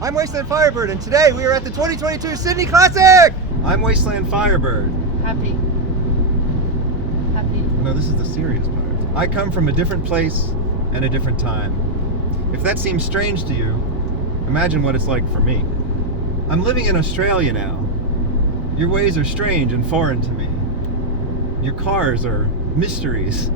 I'm Wasteland Firebird, and today we are at the 2022 Sydney Classic! I'm Wasteland Firebird. Happy. No, this is the serious part. I come from a different place and a different time. If that seems strange to you, imagine what it's like for me. I'm living in Australia now. Your ways are strange and foreign to me. Your cars are mysteries.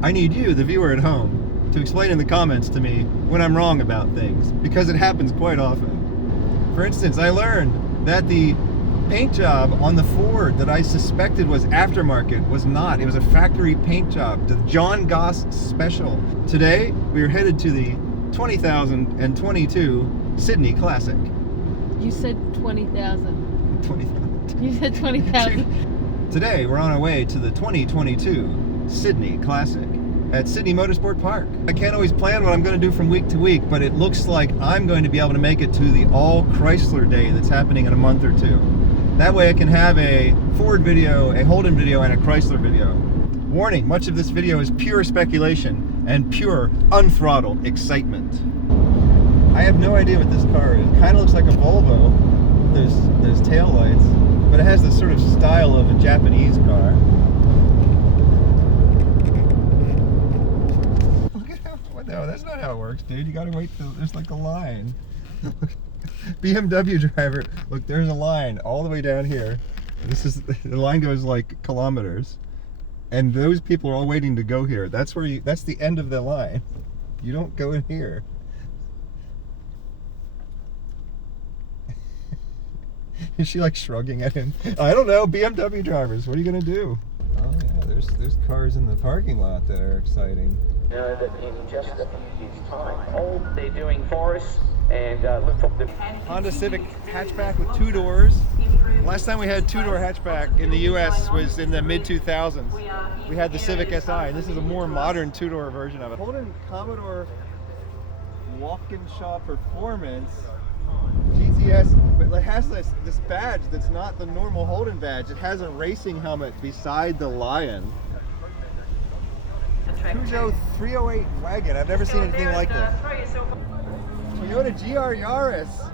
I need you, the viewer at home, to explain in the comments to me when I'm wrong about things, because it happens quite often. For instance, I learned that the paint job on the Ford that I suspected was aftermarket was not. It was a factory paint job, the John Goss Special. Today, we are headed to the 2022 Sydney Classic. You said 20,000. 20,000. You said 20,000. Today, we're on our way to the 2022 Sydney Classic at Sydney Motorsport Park. I can't always plan what I'm going to do from week to week, but it looks like I'm going to be able to make it to the All Chrysler Day that's happening in a month or two. That way I can have a Ford video, a Holden video, and a Chrysler video. Warning, much of this video is pure speculation and pure unthrottled excitement. I have no idea what this car is. It kind of looks like a Volvo. There's tail lights, but it has this sort of style of a Japanese car. No, that's not how it works, dude. You gotta wait till there's like a line. BMW driver, look, there's a line all the way down here. The line goes like kilometers, and those people are all waiting to go here. That's the end of the line. You don't go in here. Is she like shrugging at him? I don't know, BMW drivers, what are you gonna do? Oh yeah, there's cars in the parking lot that are exciting. That in just a few years' time, all they're doing for us, and look for the Honda Civic hatchback with 2 doors. Last time we had 2-door hatchback in the US was in the mid-2000s. We had the Civic Si, and this is a more modern 2-door version of it. Holden Commodore Walkinshaw Performance GTS, but it has this badge that's not the normal Holden badge. It has a racing helmet beside the lion. Peugeot 308 wagon. I've never seen anything like this. Toyota GR Yaris.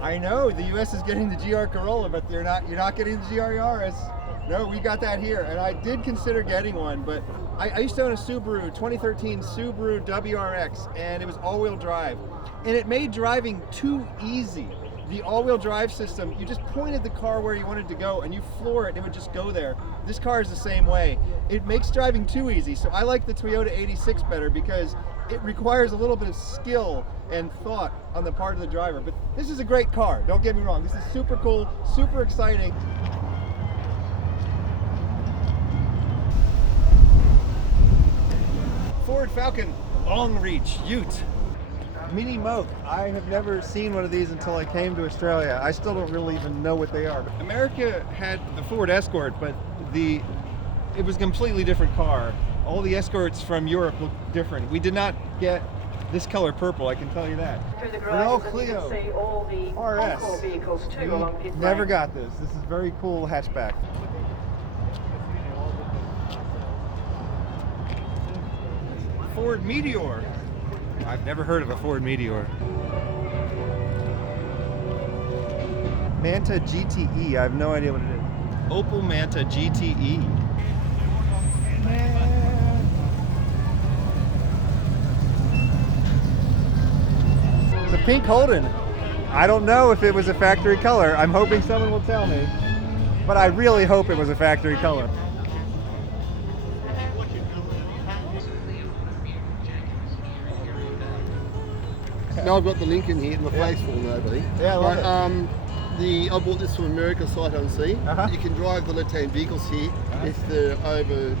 I know the US is getting the GR Corolla, but you're not getting the GR Yaris. No, we got that here, and I did consider getting one, but I used to own a Subaru 2013 Subaru WRX, and it was all-wheel drive, and it made driving too easy. The all-wheel drive system, you just pointed the car where you wanted to go and you floor it and it would just go there. This car is the same way. It makes driving too easy, so I like the Toyota 86 better because it requires a little bit of skill and thought on the part of the driver. But this is a great car, don't get me wrong. This is super cool, super exciting. Ford Falcon Long Reach Ute. Mini Moke. I have never seen one of these until I came to Australia. I still don't really even know what they are. America had the Ford Escort, but it was a completely different car. All the Escorts from Europe look different. We did not get this color purple, I can tell you that. Renault Clio RS. We never got this. This is very cool hatchback. Ford Meteor. I've never heard of a Ford Meteor. Manta GTE, I have no idea what it is. Opel Manta GTE. It's a pink Holden. I don't know if it was a factory color. I'm hoping someone will tell me. But I really hope it was a factory color. Now I've got the link in here in the face for nobody. Yeah, I love it. I bought this from America Sight Unseen. You can drive the left-hand vehicles here if they're over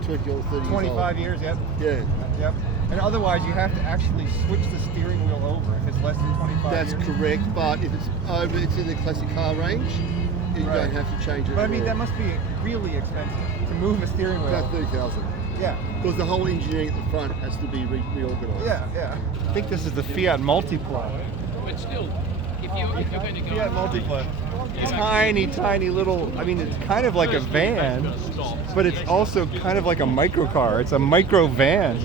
20 or 30 years old. 25 years, yep. Yeah. Yep. And otherwise you have to actually switch the steering wheel over if it's less than 25 That's years. correct, but if it's over, it's in the classic car range, you don't have to change it. But I mean, that must be really expensive to move a steering wheel. About 30,000. Yeah. Because the whole engineering at the front has to be reorganised. Yeah, yeah. I think this is the Fiat Multipla. But still, if you're going to go... Fiat Multipla. Tiny, tiny little, I mean, it's kind of like a van, but it's also kind of like a micro car. It's a micro van.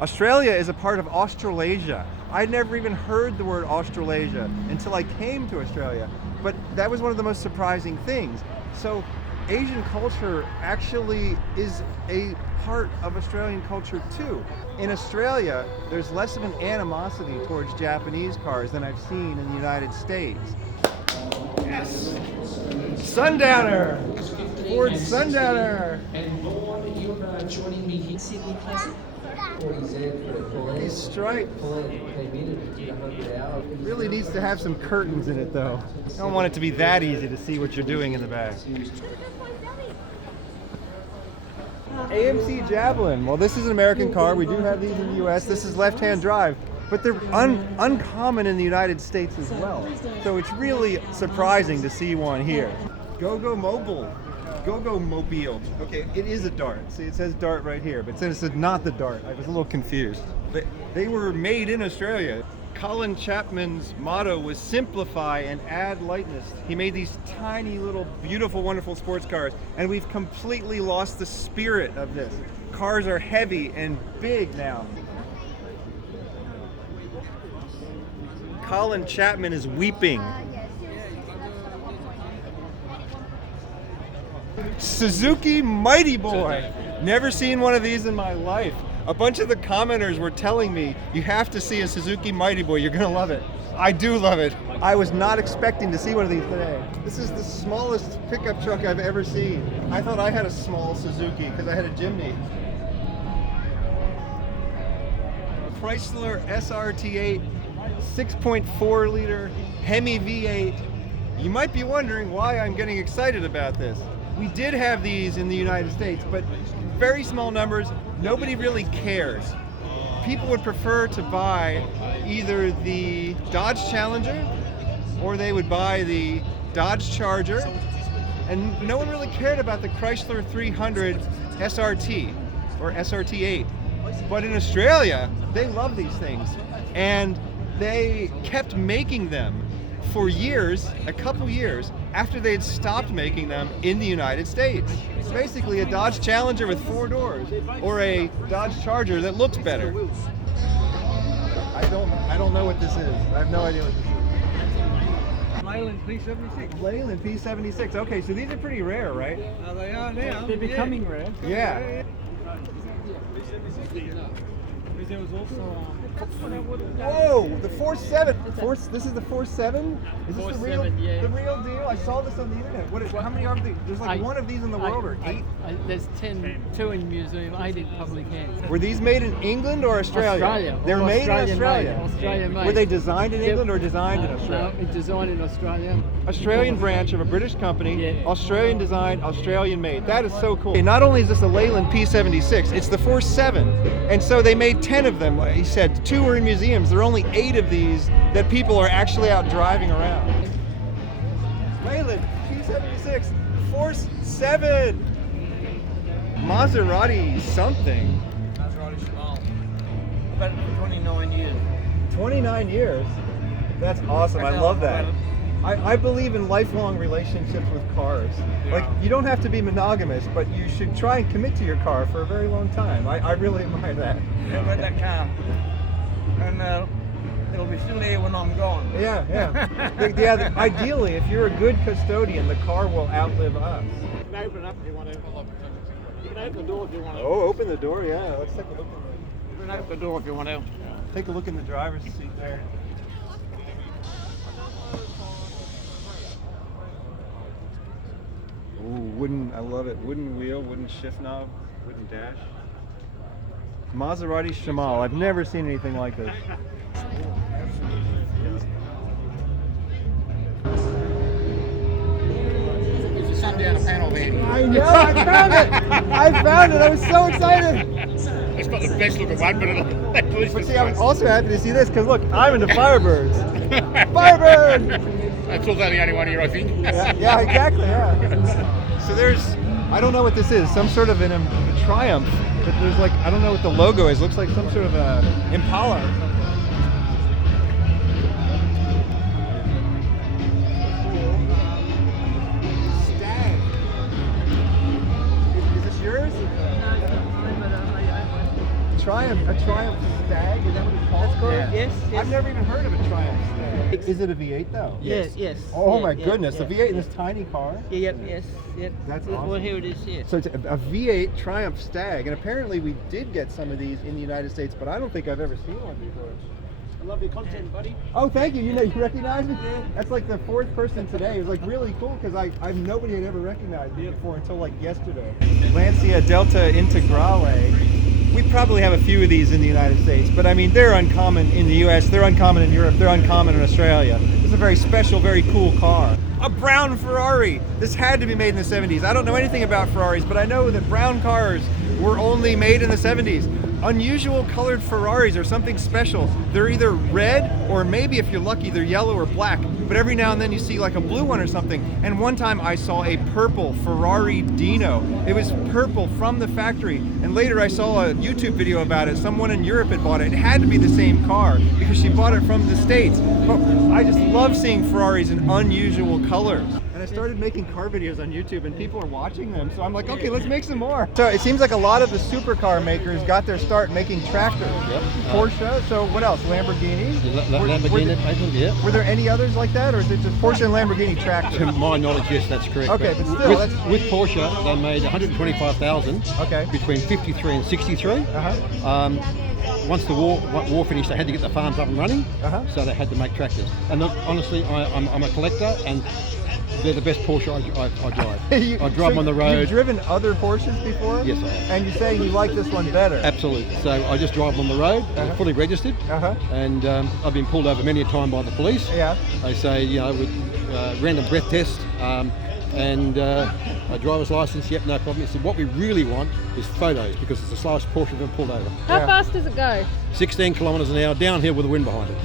Australia is a part of Australasia. I'd never even heard the word Australasia until I came to Australia. But that was one of the most surprising things. So Asian culture actually is a part of Australian culture too. In Australia, there's less of an animosity towards Japanese cars than I've seen in the United States. Yes! Sundowner! Ford Sundowner! And Lord, you're joining me here. Sydney Classic. These stripes. It really needs to have some curtains in it though. I don't want it to be that easy to see what you're doing in the back. Amc Javelin. Well, this is an American car. We do have these in the US. This is left-hand drive, but they're uncommon in the United States as well. So it's really surprising to see one here. Go-Go Mobile. Go-Go Mobile. Okay, it is a Dart. See, it says Dart right here, but since it's not the Dart, I was a little confused. But they were made in Australia. Colin Chapman's motto was simplify and add lightness. He made these tiny little beautiful, wonderful sports cars, and we've completely lost the spirit of this. Cars are heavy and big now. Colin Chapman is weeping. Suzuki Mighty Boy. Never seen one of these in my life. A bunch of the commenters were telling me, you have to see a Suzuki Mighty Boy, you're gonna love it. I do love it. I was not expecting to see one of these today. This is the smallest pickup truck I've ever seen. I thought I had a small Suzuki because I had a Jimny. Chrysler SRT8, 6.4 liter Hemi V8. You might be wondering why I'm getting excited about this. We did have these in the United States, but very small numbers. Nobody really cares. People would prefer to buy either the Dodge Challenger or they would buy the Dodge Charger, and no one really cared about the Chrysler 300 SRT or SRT8. But in Australia, they love these things, and they kept making them for years, a couple years, after they had stopped making them in the United States. It's basically a Dodge Challenger with 4 doors, or a Dodge Charger that looks better. I don't know what this is. I have no idea what this is. Leyland P76. Leyland P76. Okay, so these are pretty rare, right? They are now. They're becoming rare. Yeah. There was also Whoa, the 4.7. This is the 4.7? Is this the real, 4.7, yeah. the real deal? I saw this on the internet. How many are there? There's like one of these in the world, or 8? There's 2 in museum, 8 in public hands. Were these made in England or Australia? Australia. They're All made in Australia. Australia made. Were they designed in England or designed in Australia? No, designed in Australia. Australian branch of a British company, Yeah. Australian designed, Australian made. That is so cool. Not only is this a Leyland P76, it's the 4.7. And so they made 10 of them. He said 2 are in museums. There are only 8 of these that people are actually out driving around. Leyland P76, Force 7. Maserati something. Maserati Shamal. I've had it for 29 years. 29 years? That's awesome. I love that. I believe in lifelong relationships with cars. Like, you don't have to be monogamous, but you should try and commit to your car for a very long time. I really admire that. I've had that car. And it'll be still here when I'm gone. Yeah, yeah. Ideally, if you're a good custodian, the car will outlive us. You can open it up if you want to. You can open the door if you want to. Oh, open the door, yeah. Let's take a look. You can open the door if you want to. Take a look in the driver's seat there. Ooh, wooden, I love it. Wooden wheel, wooden shift knob, wooden dash. Maserati Shamal. I've never seen anything like this. It's a Sundowner panel van. I know, I found it! I found it, I was so excited! It's not the best looking one, but But see, I'm also happy to see this, because look, I'm into Firebirds. Firebird! That's also the only one here, I think. Yeah, exactly, yeah. So there's, I don't know what this is, some sort of a Triumph, but there's like, I don't know what the logo is, looks like some sort of a Impala. Stag. Is this yours? Triumph Yes. I've never even heard of a Triumph Stag. Is it a V8 though? Yes. Yes. Oh Yeah, my yeah, goodness, yeah. the V8 in this tiny car? Yeah, yes. Yep. That's Well, awesome. here it is. Yeah. So it's a V8 Triumph Stag, and apparently we did get some of these in the United States, but I don't think I've ever seen one before. I love your content, buddy. Oh, thank you. You recognize me? That's like the fourth person today. It was like really cool because nobody had ever recognized me before until like yesterday. Lancia Delta Integrale. We probably have a few of these in the United States, but I mean they're uncommon in the US, they're uncommon in Europe, they're uncommon in Australia. This is a very special, very cool car. A brown Ferrari. This had to be made in the 70s. I don't know anything about Ferraris, but I know that brown cars were only made in the 70s. Unusual colored Ferraris are something special. They're either red or maybe if you're lucky they're yellow or black, but every now and then you see like a blue one or something. And one time I saw a purple Ferrari Dino. It was purple from the factory, and later I saw a YouTube video about it. Someone in Europe had bought it. It had to be the same car because she bought it from the States. But I just love seeing Ferraris in unusual colors. And I started making car videos on YouTube and people are watching them, so I'm like, okay, let's make some more. So it seems like a lot of the supercar makers got their start making tractors. Yep. Porsche, so what else? Lamborghini? Lamborghini, yeah. Were there any others like that, or is it just Porsche and Lamborghini tractors? To my knowledge, yes, that's correct. Okay, but still, with Porsche, they made 125,000 between 53 and 63. Once the war finished, they had to get the farms up and running, so they had to make tractors. And look, honestly, I'm a collector, and they're the best Porsche I drive. I drive them on the road. You've driven other Porsches before? Yes, I have. And you're saying you like this one better? Absolutely. So I just drive them on the road, fully registered, and I've been pulled over many a time by the police. Yeah. They say, you know, with random breath test, and a driver's license, yep, no problem. He said, what we really want is photos because it's the slowest Porsche we've ever pulled over. How fast does it go? 16 kilometres an hour, downhill with the wind behind it.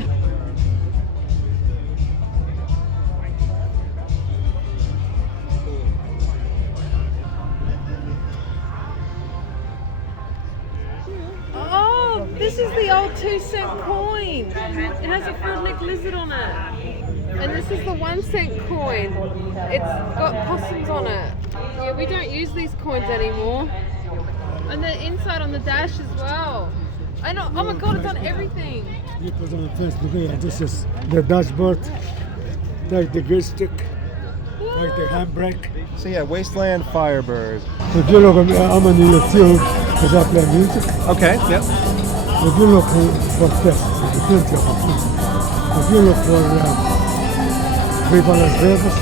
Oh, this is the old 2-cent coin. It has a frog-necked lizard on it. And this is the 1-cent coin. It's got possums on it. Yeah, we don't use these coins anymore. And the inside on the dash as well. I know. Oh my God, it's on everything. You put on the first degree, and this is the dashboard, like the gear stick, like the handbrake. So yeah, Wasteland Firebird. If you look, I'm on YouTube because I play music. Okay, yep. If you look for this, if you look for Viva Las Vegas.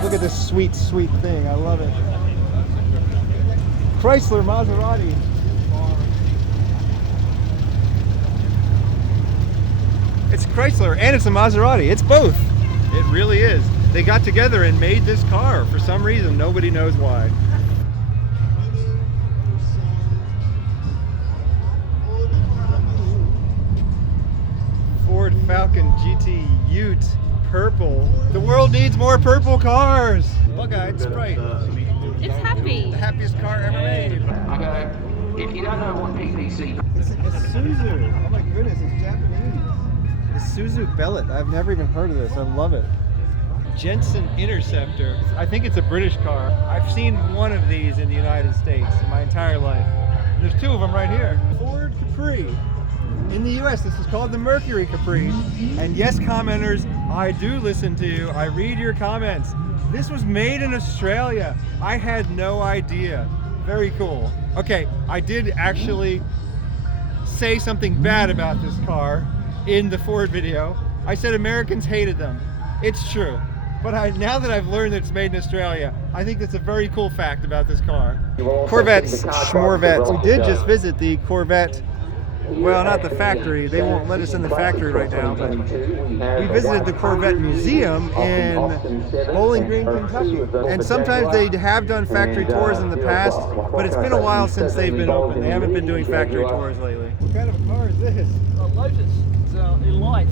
Look at this sweet, sweet thing. I love it. Chrysler Maserati. It's Chrysler and it's a Maserati. It's both. It really is. They got together and made this car for some reason. Nobody knows why. Ford Falcon GT Ute. Purple. The world needs more purple cars. Bug-eyed Sprite. It's happy. The happiest car ever made. Okay, if you don't know what PPC... It's Isuzu. Oh my goodness, it's Japanese. Isuzu Bellet. I've never even heard of this. I love it. Jensen Interceptor. I think it's a British car. I've seen one of these in the United States in my entire life. There's two of them right here. Ford Capri. In the US, this is called the Mercury Capri. And yes, commenters, I do listen to you. I read your comments. This was made in Australia. I had no idea. Very cool. Okay, I did actually say something bad about this car in the Ford video. I said Americans hated them. It's true. But now that I've learned that it's made in Australia, I think that's a very cool fact about this car. Corvettes, Schmorvettes. We did just visit the Corvette well, not the factory. They won't let us in the factory right now, but we visited the Corvette Museum in Bowling Green, Kentucky. And sometimes they have done factory tours in the past, but it's been a while since they've been open. They haven't been doing factory tours lately. What kind of a car is this? Lotus. It's Elite.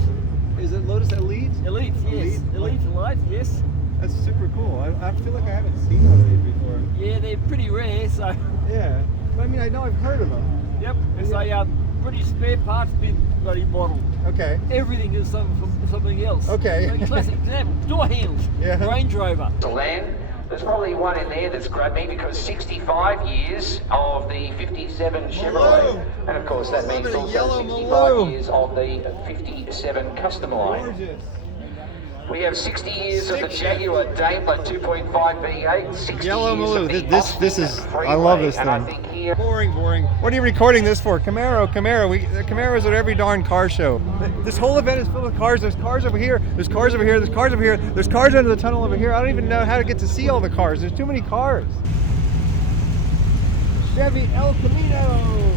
Is it Lotus Elite? Elite, yes. Elite, yes. That's super cool. I feel like I haven't seen one of these before. Yeah, they're pretty rare, so. Yeah. But I mean, I know I've heard of them. Yep. It's a British spare parts bin bloody model. Okay. Everything is something else. Okay. A classic example, door handles. Yeah. Range Rover. The land, there's probably one in there that's grabbed me because 65 years of the 57 Chevrolet. And of course that means also 65 years of the 57 Custom Line. Gorgeous. We have 60 years of the Jaguar Daimler 2.5 V8, 60 Yellow years Maloo. of the This is, Austin I love this Freeway, and I thing. think here, Boring. What are you recording this for? Camaro. Camaro's at every darn car show. This whole event is filled with cars. There's cars over here. There's cars over here. There's cars over here. There's cars under the tunnel over here. I don't even know how to get to see all the cars. There's too many cars. Chevy El Camino.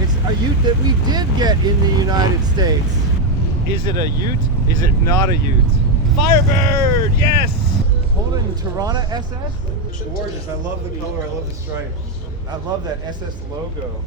It's a Ute that we did get in the United States. Is it a Ute? Is it not a Ute? Firebird, yes! Holden Tirana SS? Gorgeous, I love the color, I love the stripe. I love that SS logo.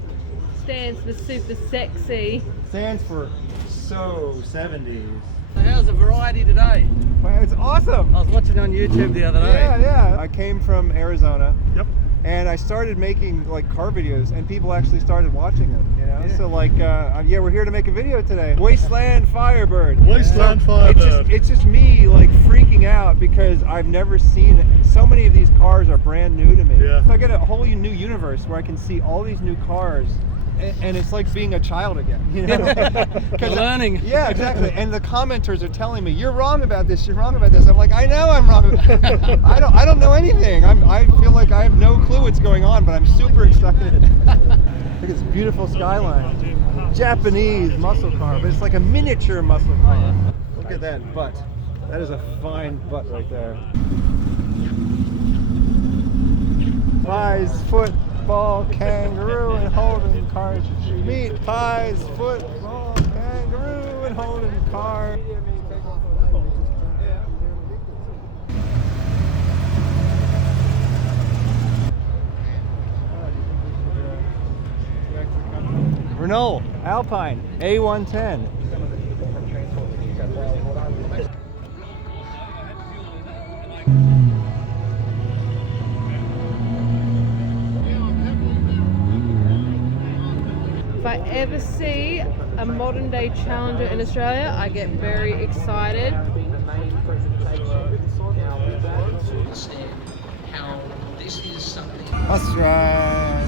Stands for super sexy. Stands for so 70s. How's the variety today? Wow, it's awesome! I was watching on YouTube the other day. Yeah. I came from Arizona. Yep. And I started making like car videos, and people actually started watching them. You know, so like, yeah, we're here to make a video today. Wasteland Firebird. Wasteland Firebird. It's just me like freaking out because I've never seen it. So many of these cars are brand new to me. Yeah. So I get a whole new universe where I can see all these new cars. And it's like being a child again, you know? Learning. Yeah, exactly. And the commenters are telling me, "You're wrong about this. You're wrong about this." I'm like, "I know I'm wrong. I don't know anything. I feel like I have no clue what's going on, but I'm super excited." Look at this beautiful skyline. Japanese muscle car, but it's like a miniature muscle car. Look at that butt. That is a fine butt right there. Pies, football, kangaroo, and Holden cars. Meat pies, football, kangaroo, and Holden car. Renault Alpine A110. If I ever see a modern day Challenger in Australia, I get very excited. That's right.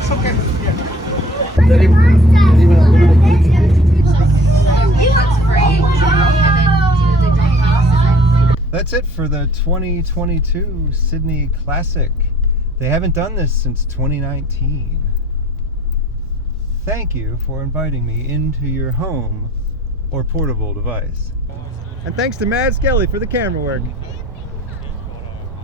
It's okay. That's it for the 2022 Sydney Classic. They haven't done this since 2019. Thank you for inviting me into your home or portable device. And thanks to Mad Skelly for the camera work.